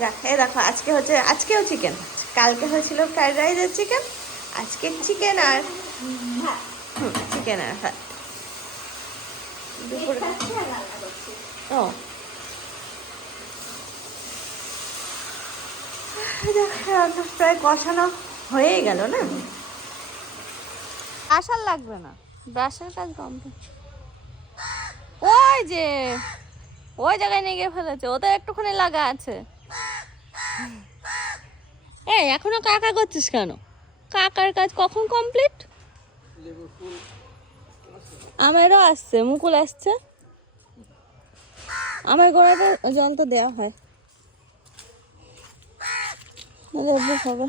দেখ এই দেখো আজকেও চিকেন, কালকে হয়েছিল ফ্রাইড রাইস আর চিকেন, আজকে চিকেন আর চিকেন আর ভাত। দুপুরে ও প্রায় কষানো হয়েই গেল না, আসার লাগবে না, ব্রাশের কাজ কমপ্লিট। ওই যে ওই জায়গায় নিয়ে গিয়ে ফেলেছে, ওদের একটুখানি লাগা আছে। এই এখনো কাকা করছিস কেন? কাকার কাজ কখন কমপ্লিট? আমারও আসছে, মুকুল আসছে, আমার গোড়াটা জল তো দেওয়া হয় হবে,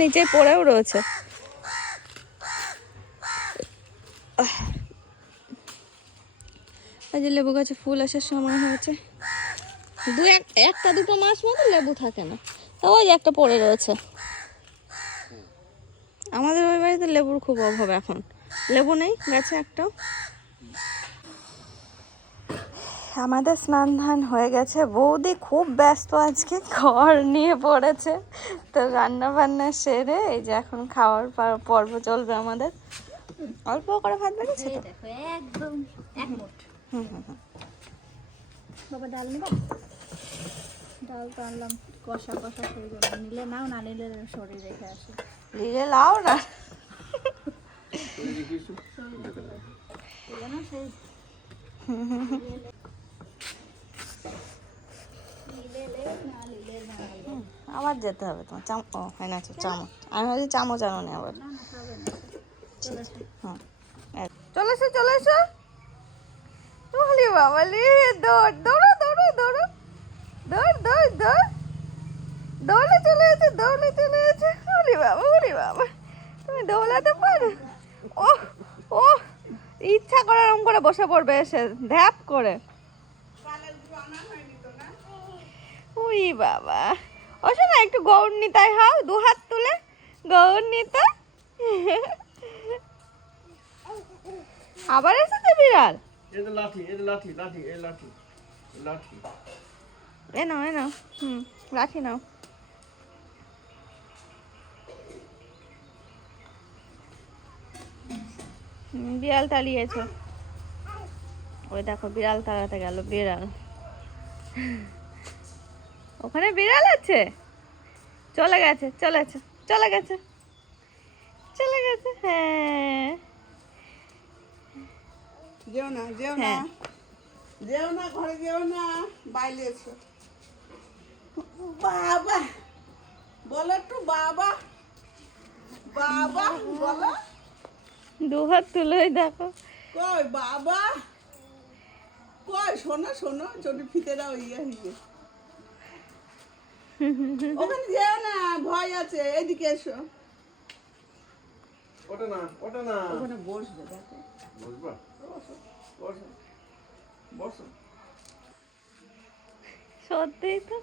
নিচে পড়েও রয়েছে। এই যে লেবু গাছে ফুল আসার সময় হয়েছে, একটা দুটো মাস মতো লেবু থাকে না, তো ওই যে একটা পড়ে রয়েছে। আমাদের ওই বাড়িতে লেবুর খুব অভাব, এখন লেবু নেই গাছে একটাও। আমাদের স্নান ধান হয়ে গেছে, বৌদি খুব ব্যস্ত আজকে, ঘর নিয়ে পড়েছে, তো রান্না বান্না সেরে এই যে এখন খাওয়ার পর্ব চলবে আমাদের। অল্প করে ভাত বেড়েছে তো একদম এক মুঠ। বাবা ডাল নেবা? ডাল তো আনলাম, কষা কষা সেই জন্য, নিলে নাও, না নিলে শরীর রেখে আসে, নিলে লাও না আবার যেতে হবে তোমার ও হ্যাঁ না চামচ, আমি ভাবছি চামচ আনো নি আবার। চলে এসো চলে এসো, বলি বাবালি দৌড় দৌড়ো দৌড়ো দৌড়ো দৌড় দৌড় দৌড়, দৌড়ে চলে এসে দৌড়ে চলে এসে, বলি বাবা তুমি দৌড়াতে পারো? ও ও ইচ্ছা করে এরকম করে বসে পড়বে এসে ধ্যাপ করে। উই বাবা, ও শোনা একটু গৌর নিতাই হাও, দু হাত তুলে গৌর নিতা। আবার এসেছে বিড়াল, এ নাও লাঠি নাও। বিড়াল তাড়িয়েছে, ওই দেখো বিড়াল তাড়াতে গেল, বিড়াল ওখানে বিড়াল আছে, চলে গেছে চলে গেছে হ্যাঁ। যেও না ঘরে যেও না, বাইরে এসো। বাবা বলো একটু, বাবা বাবা বলো, দু হাত তুলে দেখো, কই বাবা কই, শোনো ছোট ফিতেরা ইয়ে ওখানে যেও না, ভয় আছে, এদিকে এসো। ওটা না ওখানে বসবে, দেখো বসো সত্যি তো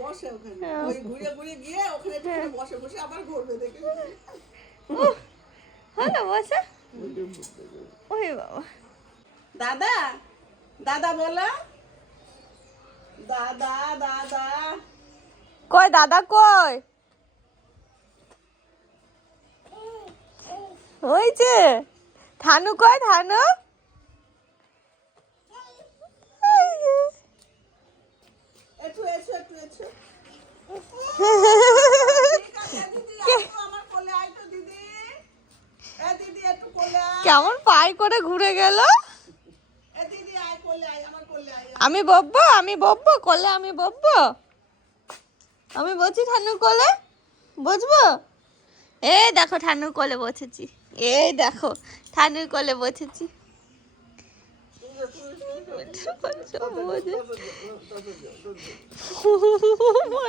বসে ওখানে, ওই ঘুরে গিয়ে ওখানে বসে আবার ঘুরবে, দেখে হলো বসে। ওই বাবা, দাদা বলো, দাদা কই দাদা কই? ওই যে থানু কই, থানু একটু এসো কেমন পাই করে ঘুরে গেল। আমি বব্বো কোলে, আমি বলছি ঠান্নু কোলে বসবো। এই দেখো ঠান্নুর কোলে বসেছি, এই দেখো ঠান্নুর কোলে বসেছি।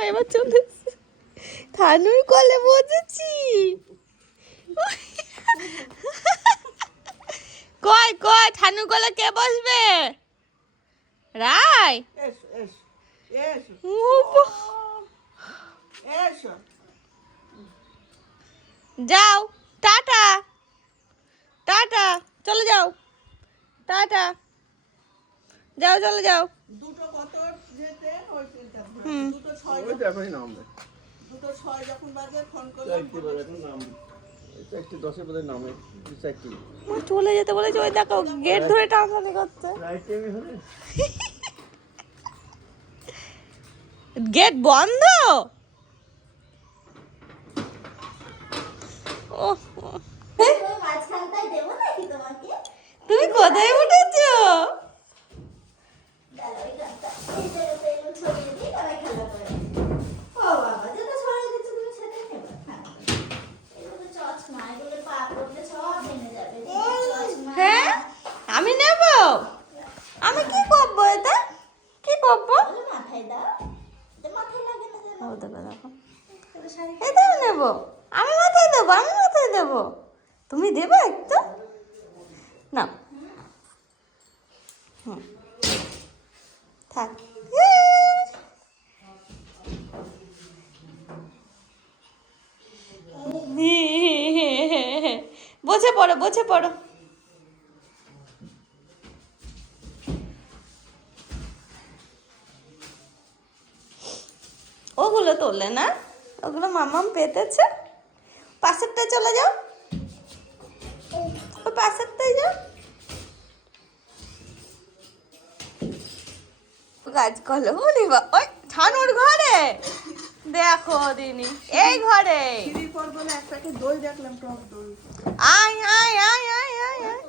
এবার চলে ঠান্নুর কোলে বসেছি। কই ঠান্নুর কোলে কে বসবে? রাই যাও, টাটা চলে যাও, টাটা যাও চলে যাও। দুটো কত যেতে ওই ট্রেনটা ধরে। হুম। দুটো ছয় ওই তো এখনই নামবে। দুটো ছয় যখন বাজে ফোন করলাম। চারটে বাজে এখন নামবে। এই 4:10 বোধহয় নামে। 4টে। মা চলে যেতে বলেছে, ওই দেখো গেট ধরে টানাটানি করছে। রাইট টাইমে হলে গেট বন্ধ। ওহ, মাঝখানটায় দেবো নাকি তোমাকে? তুমি কোথায় উঠেছো? দাঁড়াও, এই গানটা। এই জায়গাটা এরকম ছড়িয়ে দিই, তবে খেলা করে। ও বাবা, যেটা ছড়িয়ে দিচ্ছ তুমি সেটাই নেবে। হ্যাঁ। এগুলো চশমা, এগুলো পা পড়লে সব ভেঙে যাবে। চশমা। হ্যাঁ আমি নেব। আমি কি করবো এটা? কি করবো? ওগুলো মাথায় দাও। এটা মাথায় লাগে না যেন। ও দেখো দেখো, এগুলো শাড়ি এটাও নেব। আমি মাথায় দেবো, আমি মাথায় দেবো। তুমি দেবে একটু না? হুম, থাক। বসে পড়ো, বসে পড়ো। ওগুলো তোলে না, ওগুলো মামাম পেতেছে। পাশেরটায় চলে যাও, ওই পাশেরটায় যাও। কাজ করলো বলিবা ওই ছানুর ঘরে। দেখো দিনি এই ঘরে। সিঁড়ির পর বলে এক প্যাকেট দই দেখলাম, টক দই। আয় আয় আয় আয় আয় আয়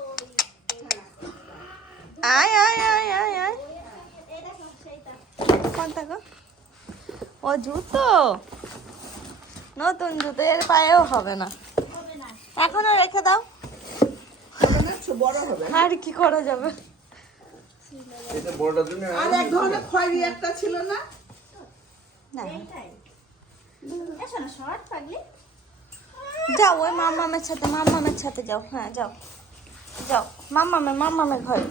আয় আয় আয় আয় আয়। এই দেখো সেইটা। কোনটা গো? ও জুতো, নতুন জুতো, এর পায়েও হবে না। হবে না। এখনো রেখে দাও, হবে না, বড় হবে। আর কি করা যাবে। এটা বড়টার জন্য আর এক ধরনের খয়েরি একটা ছিল না? না এইটাই। এসো না, শর্ট পাগলি। যাও, ওই মামামের সাথে যাও। হ্যাঁ যাও যাও, মামামের ঘরে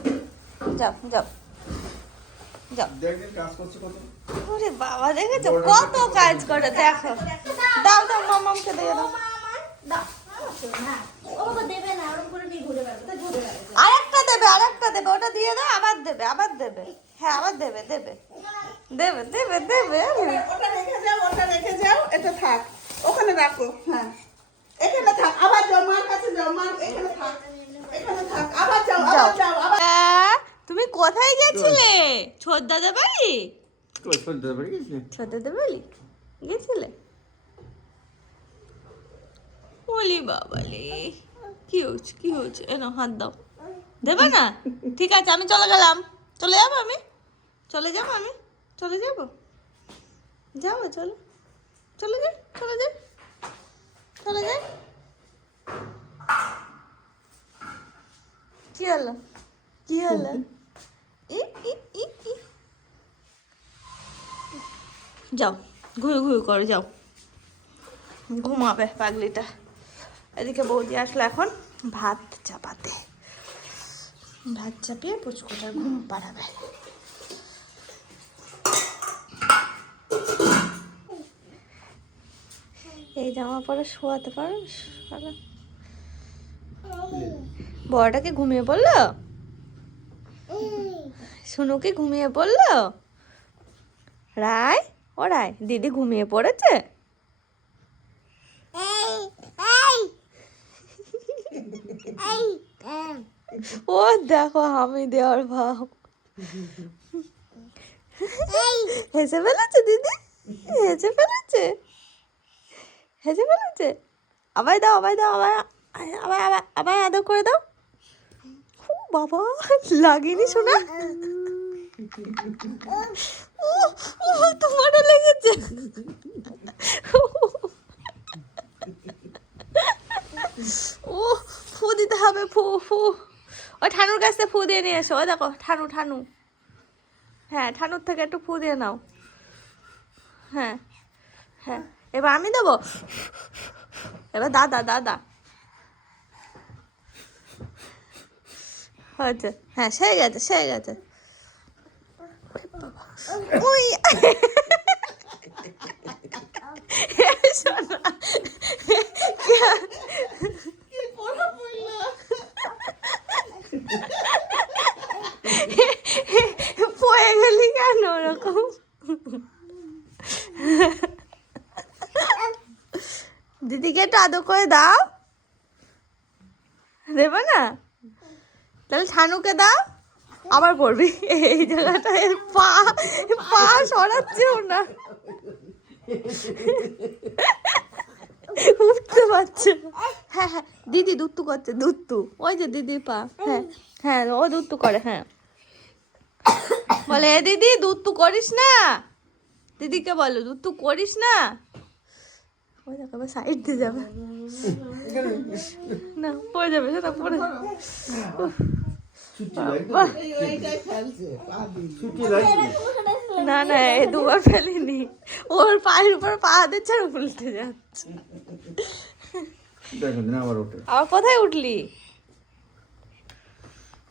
যাও যাও যাও। দেখেন কাজ করছে কত। ওরে বাবা, দেখেছো কত কাজ করে, দেখো। দাও দাও, মামামকে দিয়ে দাও। আমার দাও। না, ও বাবা দেবে না, ওরকম করে নিয়ে ঘুরে বেড়াবে। তা ঘুরে বেড়াবে। আরেকটা দেবে, ওটা দিয়ে দাও, আবার দেবে। হ্যাঁ আবার দেবে। ওটা রেখে যাও, এটা থাক। ওখানে রাখো, হ্যাঁ। এখানে থাক, আবার যাও মার কাছে যাও, মার এখানে থাক। আবার যাও, আবার। তুমি কোথায় গেছিলে? ছোটদাদা বাড়ি? কই ফোনটা বেরিয়ে গেছে? ছোটদাদা বাড়ি গেছিলে? ওলি বাবালে, কি হচ্ছে? এনো হাত দাও। দেবে না? ঠিক আছে, আমি চলে গেলাম। চলে যাবো আমি? চলে যাবো? চলে যাই। কি হলো? ই, ই, ই, ই। যাও, ঘুরে করো, যাও। ঘুমাবে পাগলিটা। এদিকে বৌদি আসলে এখন ভাত চাপিয়ে পুচকুটার ঘুম পাড়াবে। এই জামা পরে শোয়াতে পারো? বড়টা কি ঘুমিয়ে পড়লো? শুনু কি ঘুমিয়ে পড়লো? রায়, ও রায়, দিদি ঘুমিয়ে পড়েছে? ও দেখো হামি দেওয়ার ভাব। হেসে ফেলেছে দিদি, হেসে ফেলেছে। আবার দাও, আবার আদর করে দাও। ও বাবা, লাগেনি শোনা? তোমারও লেগেছে? ও ফু দিতে হবে, ফু। ওই ঠানুর কাছ থেকে ফু দিয়ে নিয়ে এসো। ওই দেখো ঠানু। হ্যাঁ, ঠানুর থেকে একটু ফু দিয়ে নাও। হ্যাঁ, এবার আমি দেবো। এবার দাদা হয়েছে। হ্যাঁ, সে গেছে। ওই শোনা, ওরকম। দিদিকে একটু আদর করে দাও, দেবে না? তাহলে ঠানুকে দাও, আবার করবি। এই জায়গাটায় পা পা সরাচ্ছেও না, উঠতে পারছে না। হ্যাঁ হ্যাঁ, দিদি দুত্তু করছে, দুত্তু, ওই যে দিদির পা। হ্যাঁ হ্যাঁ, ও দুত্তু করে। হ্যাঁ, বলে এ দিদি দুত্তু করিস না, দিদিকে বলো দুত্তু করিস না। ওই দেখো আবার সাইড দিয়ে যাবে, না পড়ে যাবে, সেটা পড়ে যাবে। ছুটি লাগবে বাহ। এইটাই ফেলছে পা দিয়ে। ছুটি লাগবে না না, এই দুবার ফেলিনি, ওর পায়ের উপর পা দিচ্ছে আর উল্টে যাচ্ছে। দেখো না আবার ওঠে আবার কোথায় উঠলি?